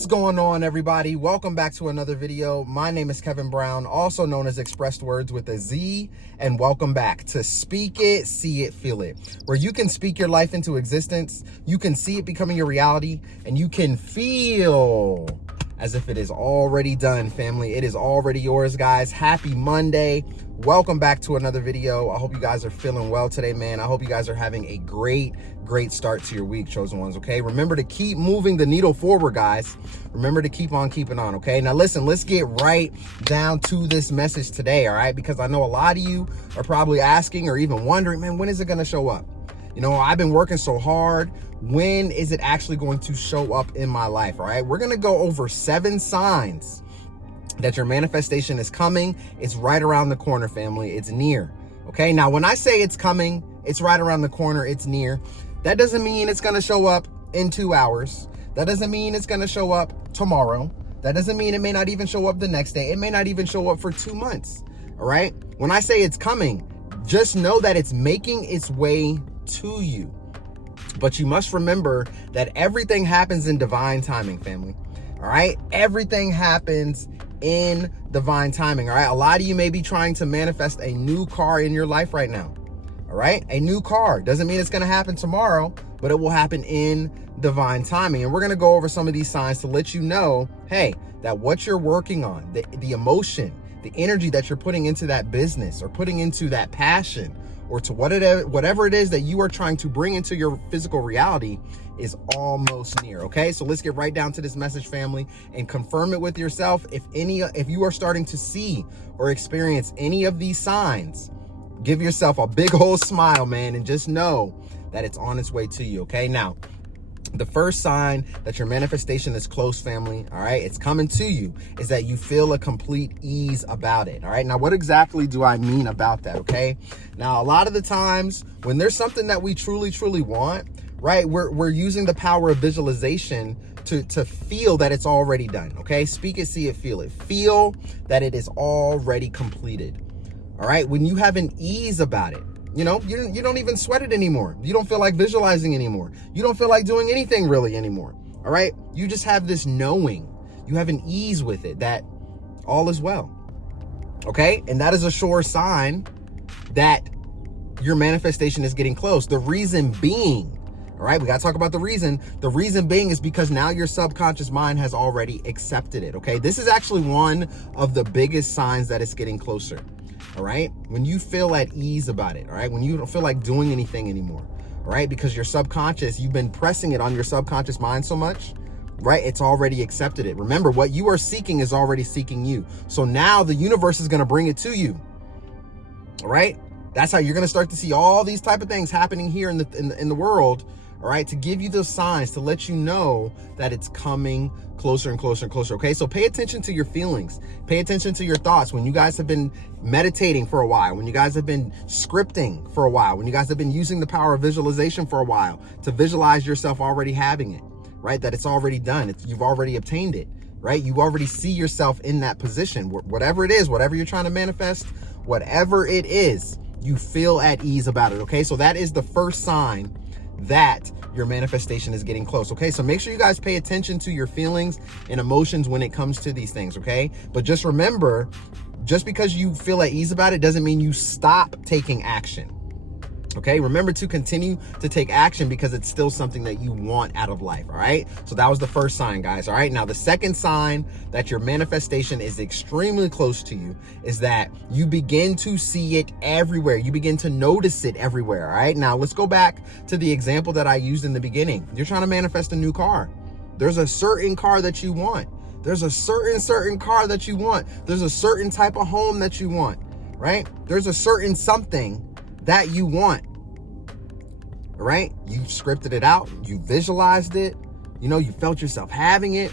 What's going on, everybody? Welcome back to another video. My name is Kevin Brown, also known as ExpressedWordz with a Z, and welcome back to Speak It, See It, Feel It, where you can speak your life into existence, you can see it becoming your reality, and you can feel as if it is already done, family. It is already yours, guys. Happy Monday. Welcome back to another video. I hope you guys are feeling well today, man. I hope you guys are having a great start to your week, chosen ones, okay? Remember to keep moving the needle forward, guys. Remember to keep on keeping on, okay? Now, listen, let's get right down to this message today, all right? Because I know a lot of you are probably asking or even wondering, man, when is it going to show up? You know, I've been working so hard. When is it actually going to show up in my life, all right? We're going to go over 7 signs that your manifestation is coming. It's right around the corner, family. It's near, okay? Now, when I say it's coming, it's right around the corner, it's near, that doesn't mean it's going to show up in 2 hours. That doesn't mean it's going to show up tomorrow. That doesn't mean it may not even show up the next day. It may not even show up for 2 months, all right? When I say it's coming, just know that it's making its way to you. But you must remember that everything happens in divine timing, family. All right? Everything happens in divine timing. All right? A lot of you may be trying to manifest a new car in your life right now. All right? A new car doesn't mean it's going to happen tomorrow, but it will happen in divine timing. And we're going to go over some of these signs to let you know, hey, that what you're working on, the emotion, the energy that you're putting into that business or putting into that passion, or to whatever it is that you are trying to bring into your physical reality is almost near, okay? So let's get right down to this message, family, and confirm it with yourself. If you are starting to see or experience any of these signs, give yourself a big old smile, man, and just know that it's on its way to you, okay? Now, the first sign that your manifestation is close, family, all right, it's coming to you, is that you feel a complete ease about it, all right? Now, what exactly do I mean about that, okay? Now, a lot of the times when there's something that we truly want, right, we're using the power of visualization to feel that it's already done, okay? Speak it, see it, feel it. Feel that it is already completed, all right? When you have an ease about it, you know, you don't even sweat it anymore. You don't feel like visualizing anymore. You don't feel like doing anything really anymore. All right. You just have this knowing. You have an ease with it that all is well. Okay. And that is a sure sign that your manifestation is getting close. The reason being, all right, we got to talk about the reason. The reason being is because now your subconscious mind has already accepted it. Okay. This is actually one of the biggest signs that it's getting closer. All right. When you feel at ease about it. All right. When you don't feel like doing anything anymore. All right. Because your subconscious, you've been pressing it on your subconscious mind so much, right? It's already accepted it. Remember, what you are seeking is already seeking you. So now the universe is going to bring it to you. All right. That's how you're going to start to see all these type of things happening here in the world. All right, to give you those signs to let you know that it's coming closer and closer and closer. Okay, so pay attention to your feelings. Pay attention to your thoughts. When you guys have been meditating for a while, when you guys have been scripting for a while, when you guys have been using the power of visualization for a while to visualize yourself already having it, right? That it's already done. You've already obtained it, right? You already see yourself in that position. Whatever it is, whatever you're trying to manifest, whatever it is, you feel at ease about it. Okay, so that is the first sign that your manifestation is getting close. Okay, so make sure you guys pay attention to your feelings and emotions when it comes to these things. Okay, but just remember, just because you feel at ease about it doesn't mean you stop taking action. Okay, remember to continue to take action because it's still something that you want out of life. All right, so that was the first sign, guys. All right, now the second sign that your manifestation is extremely close to you is that you begin to see it everywhere. You begin to notice it everywhere. All right, now let's go back to the example that I used in the beginning. You're trying to manifest a new car. There's a certain car that you want. There's a certain car that you want. There's a certain type of home that you want, right? There's a certain something that you want. All right, you scripted it out, you visualized it, you know, you felt yourself having it,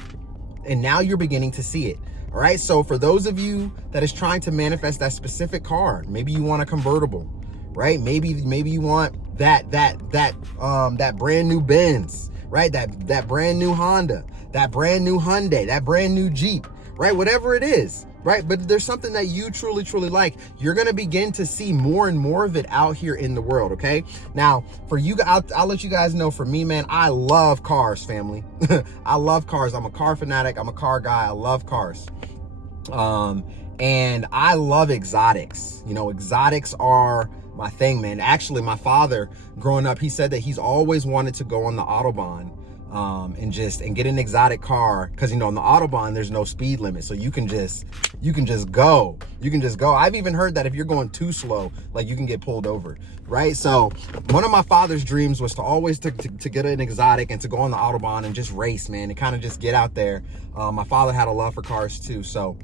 and now you're beginning to see it. All right, so for those of you that is trying to manifest that specific car, maybe you want a convertible, right? Maybe you want that brand new Benz, right? That brand new Honda, that brand new Hyundai, that brand new Jeep, right? Whatever it is, right? But there's something that you truly, truly like. You're going to begin to see more and more of it out here in the world, okay? Now, for you, I'll let you guys know, for me, man, I love cars, family. I love cars. I'm a car fanatic. I'm a car guy. I love cars. And I love exotics. You know, exotics are my thing, man. Actually, my father, growing up, he said that he's always wanted to go on the Autobahn and get an exotic car, because, you know, on the Autobahn there's no speed limit, so you can just go. I've even heard that if you're going too slow, like, you can get pulled over, right? So one of my father's dreams was to always to get an exotic and to go on the Autobahn and just race, man, and kind of just get out there. My father had a love for cars too, so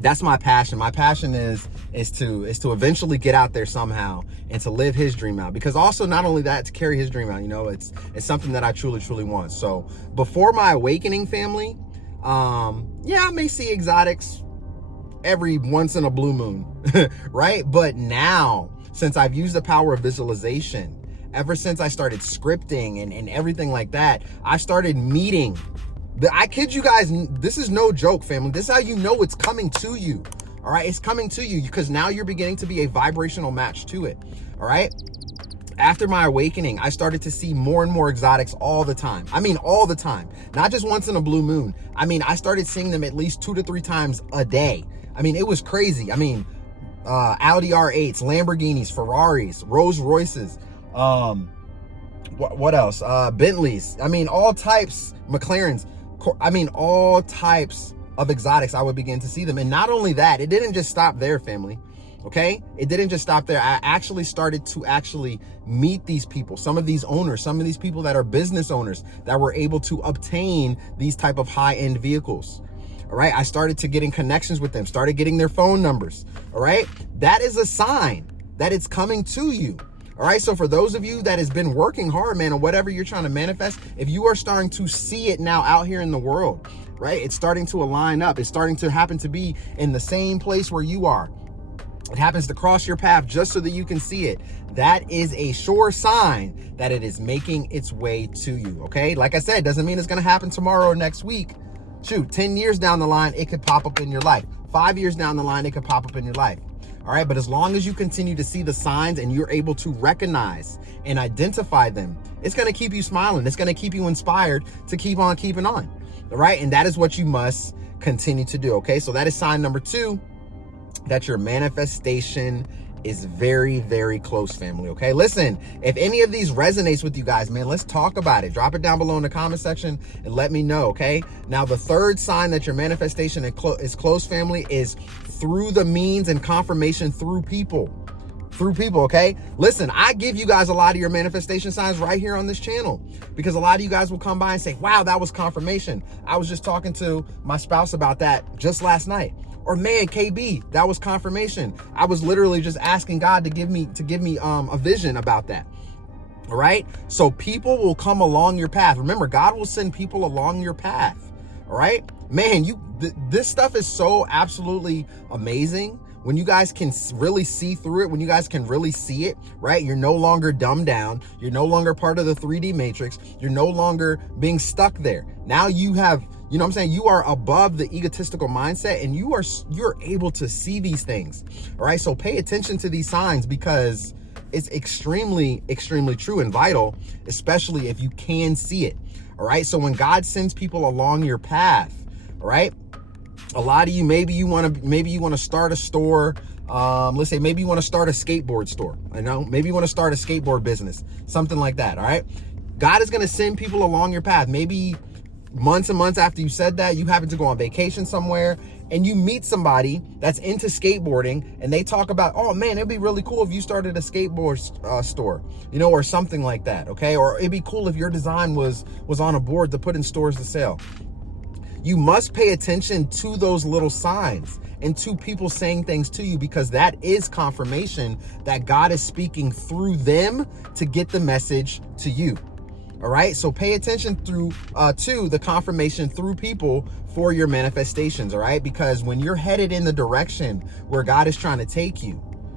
that's my passion. My passion is to eventually get out there somehow and to live his dream out. Because also, not only that, to carry his dream out, you know, it's something that I truly, truly want. So before my awakening, family, yeah, I may see exotics every once in a blue moon, right? But now, since I've used the power of visualization, ever since I started scripting and everything like that, I started meeting. I kid you guys, this is no joke, family. This is how you know it's coming to you. All right, it's coming to you because now you're beginning to be a vibrational match to it. All right. After my awakening, I started to see more and more exotics all the time. I mean, all the time, not just once in a blue moon. I mean, I started seeing them at least 2 to 3 times a day. I mean, it was crazy. I mean, Audi R8s, Lamborghinis, Ferraris, Rolls Royces, what else? Bentleys. I mean, all types, McLarens. I mean, all types of exotics, I would begin to see them. And not only that, it didn't just stop there, family. Okay? It didn't just stop there. I actually started to meet these people, some of these owners, some of these people that are business owners that were able to obtain these type of high-end vehicles. All right? I started to get in connections with them, started getting their phone numbers. All right? That is a sign that it's coming to you. All right. So for those of you that has been working hard, man, on whatever you're trying to manifest, if you are starting to see it now out here in the world, right, it's starting to align up. It's starting to happen to be in the same place where you are. It happens to cross your path just so that you can see it. That is a sure sign that it is making its way to you. Okay. Like I said, doesn't mean it's going to happen tomorrow or next week. Shoot, 10 years down the line, it could pop up in your life. 5 years down the line, it could pop up in your life. All right. But as long as you continue to see the signs and you're able to recognize and identify them, it's going to keep you smiling. It's going to keep you inspired to keep on keeping on. All right. And that is what you must continue to do. Okay. So that is sign number 2, that your manifestation is very, very close, family. Okay. Listen, if any of these resonates with you guys, man, let's talk about it. Drop it down below in the comment section and let me know. Okay. Now, the third sign that your manifestation is close, family, is through the means and confirmation through people. Okay. Listen, I give you guys a lot of your manifestation signs right here on this channel, because a lot of you guys will come by and say, wow, that was confirmation. I was just talking to my spouse about that just last night. Or, man, KB, that was confirmation. I was literally just asking God to give me a vision about that. All right. So people will come along your path. Remember, God will send people along your path. All right, man, this stuff is so absolutely amazing. When you guys can really see through it, when you guys can really see it, right? You're no longer dumbed down. You're no longer part of the 3D matrix. You're no longer being stuck there. Now you have, you know what I'm saying? You are above the egotistical mindset and you're able to see these things. All right. So pay attention to these signs, because it's extremely, extremely true and vital, especially if you can see it. All right. So when God sends people along your path, all right, a lot of you, maybe you want to start a store. Let's say maybe you want to start a skateboard store. I know, maybe you want to start a skateboard business, something like that. All right. God is going to send people along your path. Maybe months and months after you said that, you happen to go on vacation somewhere and you meet somebody that's into skateboarding and they talk about, oh man, it'd be really cool if you started a skateboard store, you know, or something like that. Okay. Or it'd be cool if your design was on a board to put in stores to sell. You must pay attention to those little signs and to people saying things to you, because that is confirmation that God is speaking through them to get the message to you. All right. So pay attention to the confirmation through people for your manifestations. All right. Because when you're headed in the direction where God is trying to take you,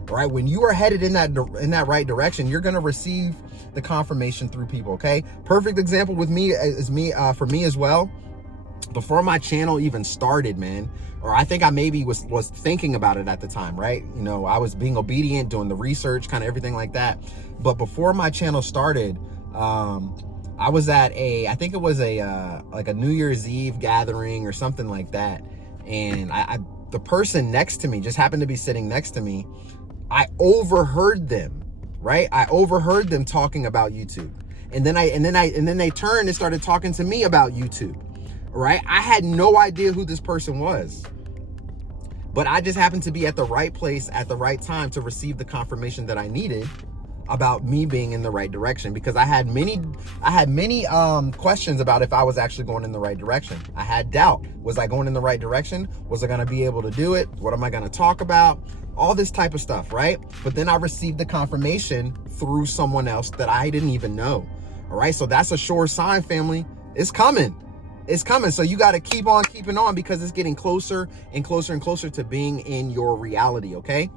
all right, when you are headed in that right direction, you're going to receive the confirmation through people. Okay. Perfect example with me is for me as well. before my channel even started, man, or I think I maybe was thinking about it at the time, right? You know, I was being obedient, doing the research, kind of everything like that. But before my channel started, I was at I think it was like a New Year's Eve gathering or something like that. And the person next to me just happened to be sitting next to me. I overheard them, right? I overheard them talking about YouTube. And then they turned and started talking to me about YouTube, right? I had no idea who this person was, but I just happened to be at the right place at the right time to receive the confirmation that I needed about me being in the right direction, because I had many questions about if I was actually going in the right direction. I had doubt. Was I going in the right direction? Was I going to be able to do it? What am I going to talk about? All this type of stuff, right? But then I received the confirmation through someone else that I didn't even know. All right, so that's a sure sign, family. It's coming. It's coming. So you got to keep on keeping on, because it's getting closer and closer and closer to being in your reality, okay?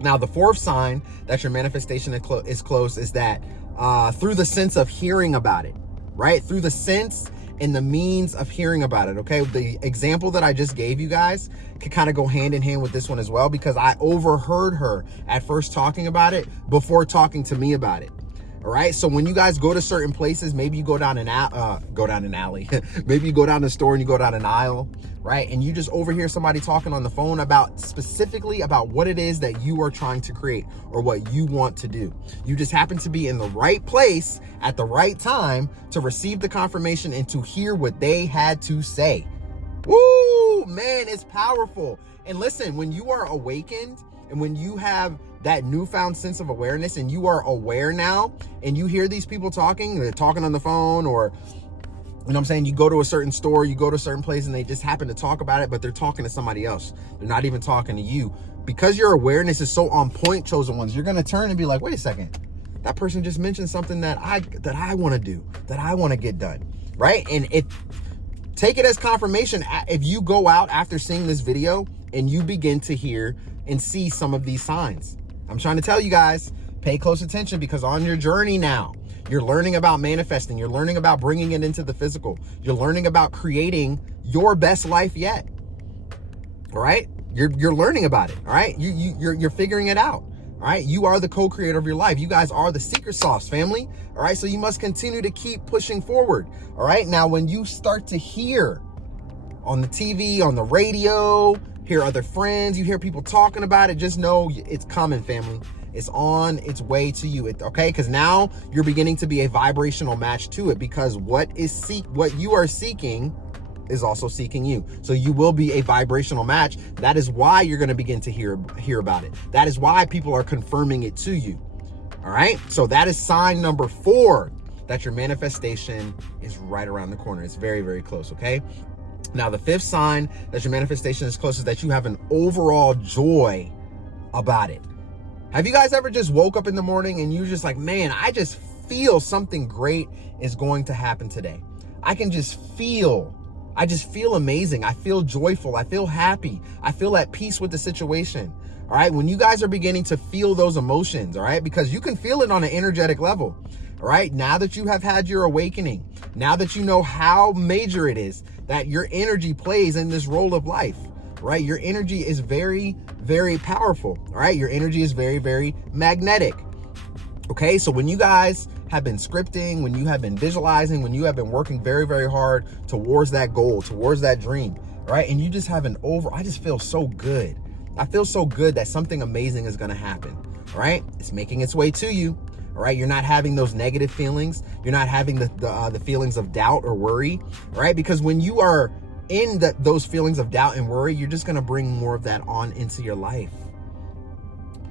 Now, the fourth sign that your manifestation is close is that through the sense of hearing about it, right? Through the sense and the means of hearing about it, okay? The example that I just gave you guys could kind of go hand in hand with this one as well, because I overheard her at first talking about it before talking to me about it. All right. So when you guys go to certain places, maybe you go down an alley, maybe you go down the store and you go down an aisle, right? And you just overhear somebody talking on the phone about specifically about what it is that you are trying to create or what you want to do. You just happen to be in the right place at the right time to receive the confirmation and to hear what they had to say. Woo, man, it's powerful. And listen, when you are awakened and when you have that newfound sense of awareness and you are aware now and you hear these people talking, they're talking on the phone, or, you know what I'm saying? You go to a certain store, you go to a certain place and they just happen to talk about it, but they're talking to somebody else. They're not even talking to you. Because your awareness is so on point, chosen ones, you're going to turn and be like, wait a second, that person just mentioned something that I want to do, that I want to get done. Right. And take it as confirmation. If you go out after seeing this video and you begin to hear and see some of these signs, I'm trying to tell you guys, pay close attention, because on your journey now, you're learning about manifesting. You're learning about bringing it into the physical. You're learning about creating your best life yet. All right. You're learning about it. All right. You're figuring it out. All right. You are the co-creator of your life. You guys are the secret sauce, family. All right. So you must continue to keep pushing forward. All right. Now, when you start to hear on the TV, on the radio, hear other friends, you hear people talking about it, just know it's coming, family. It's on its way to you, okay? Because now you're beginning to be a vibrational match to it, because what you are seeking is also seeking you. So you will be a vibrational match. That is why you're going to begin to hear about it. That is why people are confirming it to you. All right? So that is sign number 4, that your manifestation is right around the corner. It's very, very close, okay? Now, the 5th sign that your manifestation is close is that you have an overall joy about it. Have you guys ever just woke up in the morning and you're just like, man, I just feel something great is going to happen today. I just feel amazing. I feel joyful. I feel happy. I feel at peace with the situation. All right. When you guys are beginning to feel those emotions, all right, because you can feel it on an energetic level. All right. Now that you have had your awakening, now that you know how major it is that your energy plays in this role of life, right? Your energy is very, very powerful. All right. Your energy is very, very magnetic. Okay. So when you guys have been scripting, when you have been visualizing, when you have been working very, very hard towards that goal, towards that dream, right? And you just have I just feel so good. I feel so good that something amazing is going to happen. All right. It's making its way to you. All right. You're not having those negative feelings. You're not having the feelings of doubt or worry. Right. Because when you are in those feelings of doubt and worry, you're just going to bring more of that on into your life.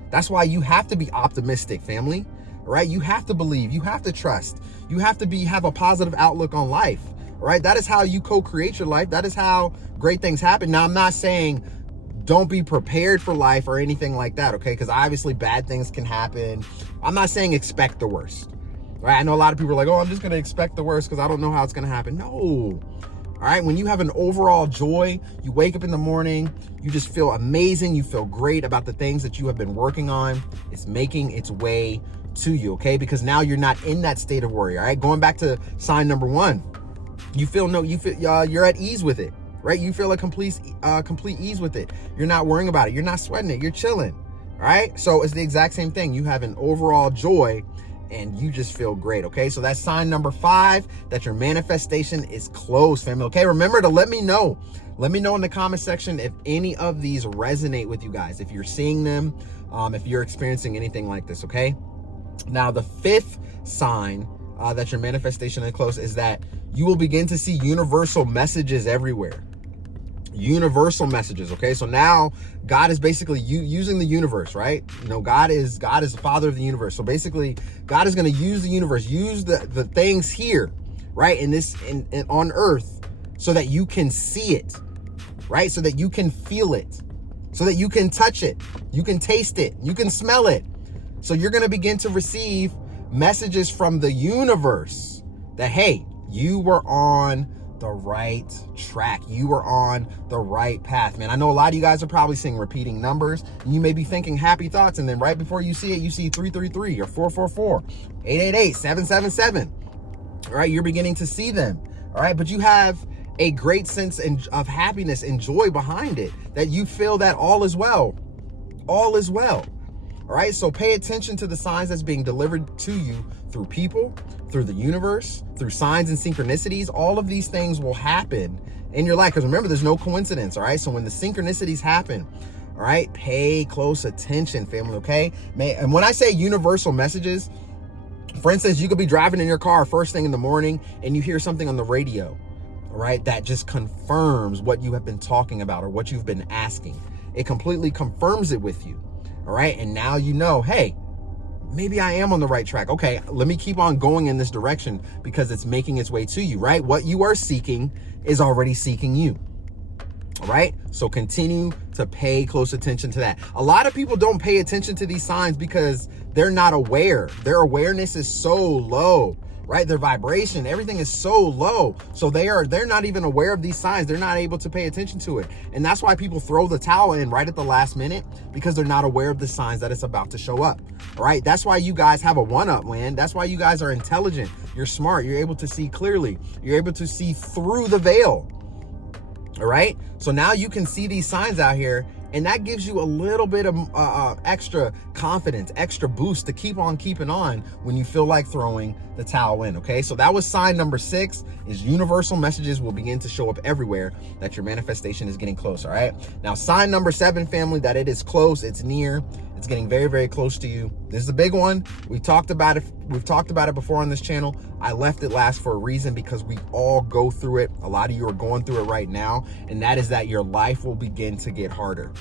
That's why you have to be optimistic, family. Right? You have to believe, you have to trust, you have to have a positive outlook on life. Right? That is how you co-create your life. That is how great things happen. Now, I'm not saying don't be prepared for life or anything like that, okay? Because obviously bad things can happen. I'm not saying expect the worst, right? I know a lot of people are like, oh, I'm just going to expect the worst because I don't know how it's going to happen. No. All right. When you have an overall joy, you wake up in the morning, you just feel amazing. You feel great about the things that you have been working on. It's making its way to you, okay? Because now you're not in that state of worry, all right? Going back to sign number 1, you're at ease with it, right? You feel a complete ease with it. You're not worrying about it. You're not sweating it. You're chilling. All right. So it's the exact same thing. You have an overall joy and you just feel great. Okay. So that's sign number 5, that your manifestation is close, family. Okay. Remember to let me know in the comment section if any of these resonate with you guys, if you're seeing them, if you're experiencing anything like this. Okay. Now, the 5th sign that your manifestation is close is that you will begin to see universal messages everywhere. Universal messages. Okay. So now God is basically using the universe, right? You know, God is the father of the universe. So basically God is going to use the universe, use the things here, right? On earth, so that you can see it, right? So that you can feel it, so that you can touch it, you can taste it, you can smell it. So you're going to begin to receive messages from the universe that, hey, you were on the right track. You were on the right path, man. I know a lot of you guys are probably seeing repeating numbers. And you may be thinking happy thoughts, and then right before you see it, you see 333 or 444, 888, 777. All right, you're beginning to see them. All right, but you have a great sense of happiness and joy behind it, that you feel that all is well. All is well. All right, so pay attention to the signs that's being delivered to you through people, through the universe, through signs and synchronicities. All of these things will happen in your life, because remember, there's no coincidence. All right, so when the synchronicities happen, all right, pay close attention, family. Okay, and when I say universal messages, for instance, you could be driving in your car first thing in the morning and you hear something on the radio, all right, that just confirms what you have been talking about or what you've been asking. It completely confirms it with you. All right. And now you know, hey, maybe I am on the right track. Okay, let me keep on going in this direction because it's making its way to you, right? What you are seeking is already seeking you. All right. So continue to pay close attention to that. A lot of people don't pay attention to these signs because they're not aware. Their awareness is so low, right? Their vibration, everything is so low. So they're not even aware of these signs. They're not able to pay attention to it. And that's why people throw the towel in right at the last minute, because they're not aware of the signs that it's about to show up. All right. That's why you guys have a one-up, man. That's why you guys are intelligent. You're smart. You're able to see clearly. You're able to see through the veil. All right. So now you can see these signs out here, and that gives you a little bit of extra confidence, extra boost to keep on keeping on when you feel like throwing the towel in. Okay. So that was sign number 6, is universal messages will begin to show up everywhere, that your manifestation is getting close. All right. Now, sign number 7, family, that it is close. It's near. It's getting very, very close to you. This is a big one. We talked about it. We've talked about it before on this channel. I left it last for a reason, because we all go through it. A lot of you are going through it right now. And that is that your life will begin to get harder.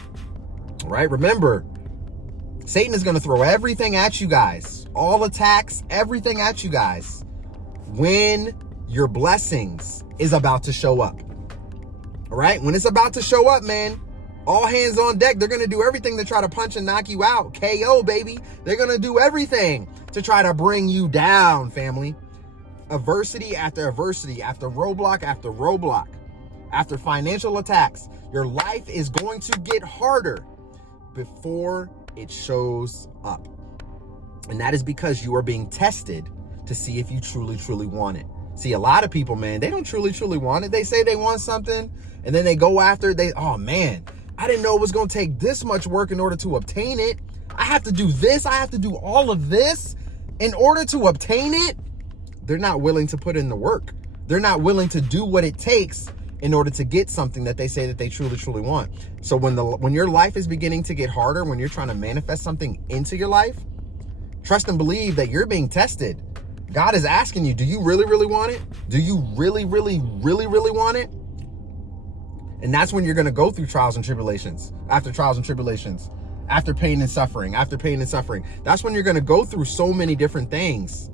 All right. Remember, Satan is going to throw everything at you guys, all attacks, everything at you guys, when your blessings is about to show up. All right. When it's about to show up, man, all hands on deck. They're going to do everything to try to punch and knock you out. KO, baby. They're going to do everything to try to bring you down, family. Adversity after adversity, after roadblock after roadblock, after financial attacks. Your life is going to get harder before it shows up. And that is because you are being tested to see if you truly, truly want it. See, a lot of people, man, they don't truly, truly want it. They say they want something, and then they go after it. Oh, man, I didn't know it was going to take this much work in order to obtain it. I have to do this. I have to do all of this in order to obtain it. They're not willing to put in the work. They're not willing to do what it takes in order to get something that they say that they truly, truly want. So when your life is beginning to get harder, when you're trying to manifest something into your life, trust and believe that you're being tested. God is asking you, do you really, really want it? Do you really, really, really, really want it? And that's when you're going to go through trials and tribulations, after trials and tribulations, after pain and suffering, after pain and suffering. That's when you're going to go through so many different things,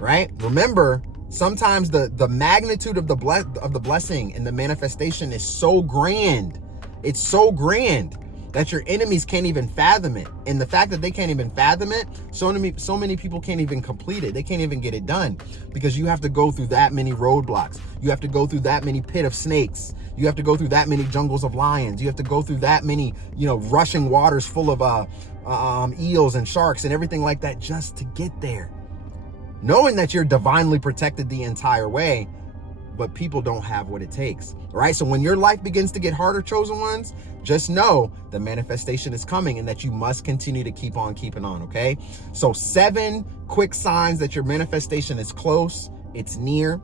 right? Remember, sometimes the magnitude of the blessing and the manifestation is so grand. It's so grand that your enemies can't even fathom it. And the fact that they can't even fathom it, so many people can't even complete it. They can't even get it done, because you have to go through that many roadblocks. You have to go through that many pit of snakes. You have to go through that many jungles of lions. You have to go through that many, rushing waters full of eels and sharks and everything like that, just to get there. Knowing that you're divinely protected the entire way, but people don't have what it takes. All right. So when your life begins to get harder, chosen ones, just know the manifestation is coming and that you must continue to keep on keeping on. Okay. So 7 quick signs that your manifestation is close, it's near.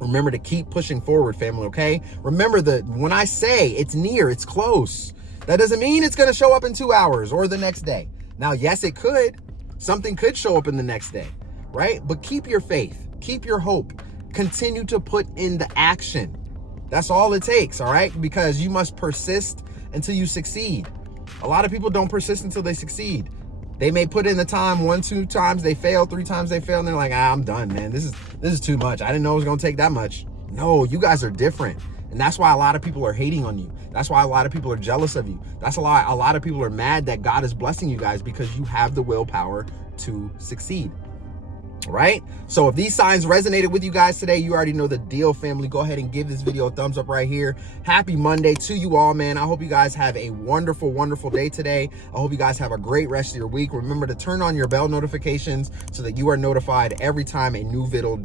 Remember to keep pushing forward, family. Okay. Remember that when I say it's near, it's close, that doesn't mean it's going to show up in 2 hours or the next day. Now, yes, it could. Something could show up in the next day, right? But keep your faith, keep your hope, continue to put in the action. That's all it takes, all right? Because you must persist until you succeed. A lot of people don't persist until they succeed. They may put in the time 1, 2 times, they fail, 3 times they fail, and they're like, I'm done, man. This is too much. I didn't know it was gonna take that much. No, you guys are different. And that's why a lot of people are hating on you. That's why a lot of people are jealous of you. That's a lot of people are mad that God is blessing you guys, because you have the willpower to succeed. Right? So if these signs resonated with you guys today, you already know the deal, family. Go ahead and give this video a thumbs up right here. Happy Monday to you all, man. I hope you guys have a wonderful, wonderful day today. I hope you guys have a great rest of your week. Remember to turn on your bell notifications so that you are notified every time a new video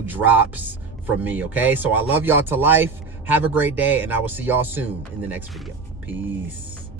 drops from me. Okay? So I love y'all to life. Have a great day, and I will see y'all soon in the next video. Peace.